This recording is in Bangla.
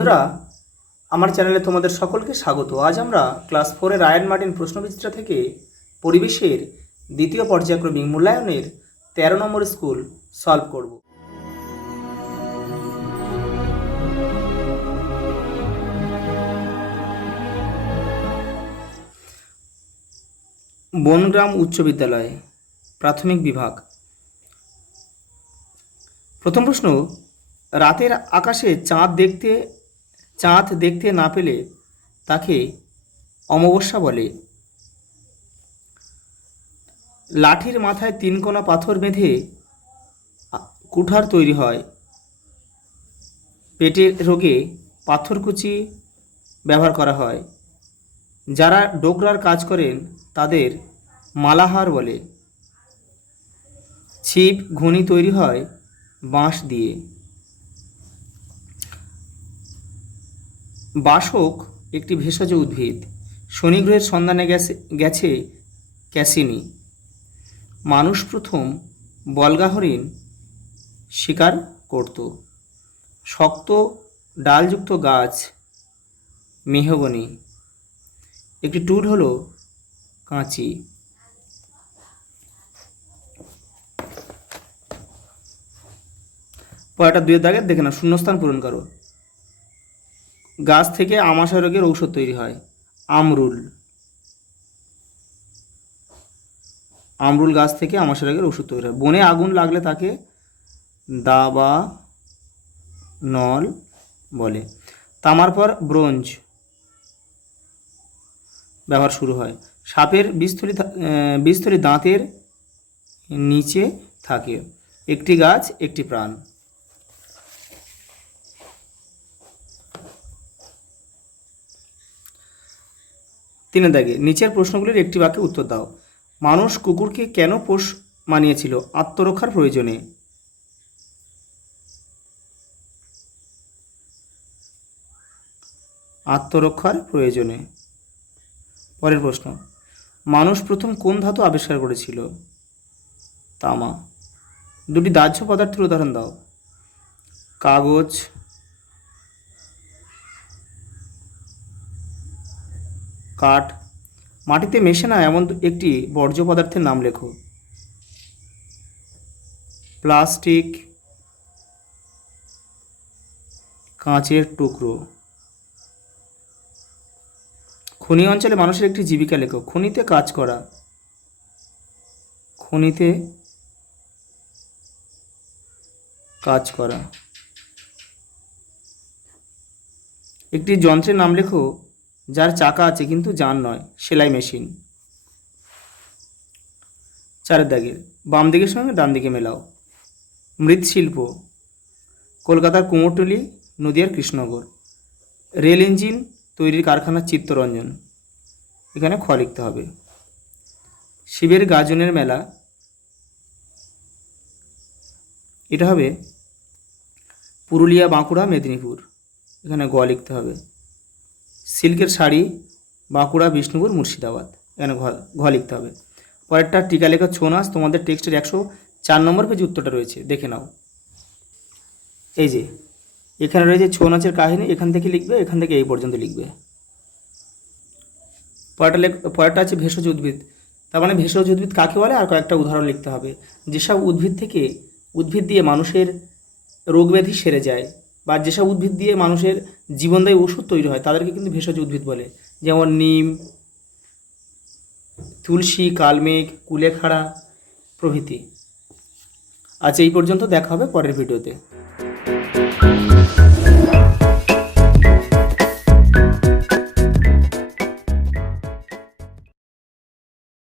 বন্ধুরা, আমার চ্যানেলে তোমাদের সকলকে স্বাগত। আজ আমরা ক্লাস 4-এর আয়ন মার্টিন প্রশ্নবিচিত্রা থেকে পরিবেশের দ্বিতীয় পর্যায়ক্রমিক মূল্যায়নের 13 নম্বর স্কুল সলভ করব। বনগ্রাম উচ্চ বিদ্যালয় প্রাথমিক বিভাগ। প্রথম প্রশ্ন, রাতের আকাশে চাঁদ দেখতে না পেলে তাকে অমাবস্যা বলে। লাঠির মাথায় 3 কোনা পাথর বেঁধে কুঠার তৈরি হয়। পেটের রোগে পাথরকুচি ব্যবহার করা হয়। যারা ডোকরার কাজ করেন তাদের মালাহার বলে। ছিপ ঘুনি তৈরি হয় বাঁশ দিয়ে। বাসক একটি ভেষজ উদ্ভিদ। শনি গ্রহের সন্ধানে গেছে ক্যাসিনি। মানুষ প্রথম বলগা হরিণ শিকার করত। শক্ত ডালযুক্ত গাছ মেহগনি। একটি টুল হলো কাঁচি। পরেরটা 2 দাগের দেখে না, শূন্যস্থান পূরণ করো। গাছ থেকে আমাশয় রোগের ঔষধ তৈরি হয়। আমরুল গাছ থেকে আমাশয় রোগের ওষুধ তৈরি হয়। বনে আগুন লাগলে তাকে দাবানল বলে। তামার পর ব্রোঞ্জ ব্যবহার শুরু হয়। সাপের বিষথলি দাঁতের নিচে থাকে। একটি গাছ একটি প্রাণ। 3 দাগে নিচের প্রশ্নগুলির একটি বাক্যে উত্তর দাও। মানুষ কুকুরকে কেন পোষ মানিয়েছিল? আত্মরক্ষার প্রয়োজনে। আত্মরক্ষার প্রয়োজনে। পরের প্রশ্ন, মানুষ প্রথম কোন ধাতু আবিষ্কার করেছিল? তামা। 2টি দাহ্য পদার্থের উদাহরণ দাও। কাগজ, কাঠ। মাটিতে মেশে না এমন একটি বর্জ্য পদার্থের নাম লেখো। প্লাস্টিক, কাঁচের টুকরো। খনি অঞ্চলে মানুষের একটি জীবিকা লেখো। খনিতে কাজ করা। খনিতে কাজ করা। একটি যন্ত্রের নাম লেখো যার চাকা আছে কিন্তু যান নয়। সেলাই মেশিন। 4 দাগের বাম দিকের সঙ্গে ডান দিকে মেলাও। মৃৎশিল্প। কলকাতার কুমোরটুলি, নদিয়ার কৃষ্ণনগর। রেল ইঞ্জিন তৈরির কারখানা চিত্তরঞ্জন। এখানে খ লিখতে হবে। শিবের গাজনের মেলা, এটা হবে পুরুলিয়া, বাঁকুড়া, মেদিনীপুর। এখানে গ লিখতে হবে। সিল্কের শাড়ি, বাঁকুড়া, বিষ্ণুপুর, মুর্শিদাবাদ। এখানে ঘ লিখতে হবে। পরেরটা টিকা লেখা ছৌ নাচ। তোমাদের টেক্সটের 104 নম্বর পেজে উত্তরটা রয়েছে, দেখে নাও। এই যে এখানে রয়েছে ছৌ নাচের কাহিনী। এখান থেকে লিখবে, এখান থেকে এই পর্যন্ত লিখবে। পরেরটা আছে ভেষজ উদ্ভিদ। তার মানে ভেষজ উদ্ভিদ কাকে বলে আর কয়েকটা উদাহরণ লিখতে হবে। যেসব উদ্ভিদ দিয়ে মানুষের রোগ ব্যাধি সেরে যায়, বা যেসব উদ্ভিদ দিয়ে মানুষের জীবনদায়ী ওষুধ তৈরি হয় তাদেরকে কিন্তু ভেষজ উদ্ভিদ বলে। যেমন নিম, তুলসী, কালমেঘ, কুলেখাড়া প্রভৃতি। আজ এই পর্যন্ত, দেখা হবে পরের ভিডিওতে।